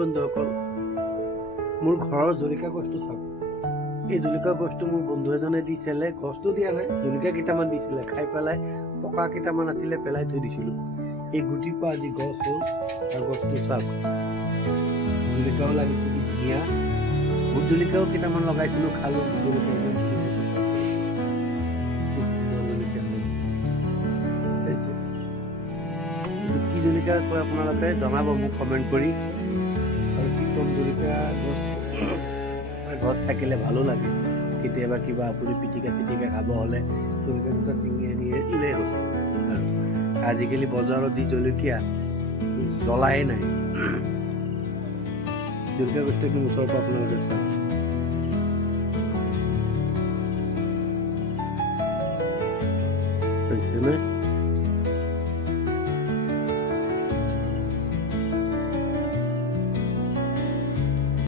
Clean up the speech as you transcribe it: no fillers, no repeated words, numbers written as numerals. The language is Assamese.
বন্ধুসকল, মোৰ ঘৰৰ জলকীয়া গছটো চাওক। এই জলকীয়া গছটো মোৰ বন্ধু এজনে দিছিলে। গছটো দিয়া নাই, জলকীয়া কেইটামান দিছিলে, খাই পেলাই পকা কেইটামান আছিলে পেলাই থৈ দিছিলোঁ। এই গুটিৰ পৰা আজি গছ হ'ল আৰু গছটো চাওক, জলকীয়াও লাগিছে কি ধুনীয়া। ভোট জলকীয়াও কেইটামান লগাইছিলোঁ, খালোঁ। ভোট জলকীয়া একদম কি জলকীয়া কয় আপোনালোকে জনাব মোক কমেণ্ট কৰি। আৰু কি কম, জলকীয়া গছ ঘৰত থাকিলে ভালো লাগে। কেতিয়াবা কিবা আপুনি পিটিকা চিটিকা খাব হ'লে জলকীয়া দুটা ছিঙি আনিলেই হ'ল। আৰু আজিকালি বজাৰত যি জলকীয়া জ্বলাই নাই। জলকীয়া গছটো একদম ওচৰৰ পৰা আপোনালোকে চাওক,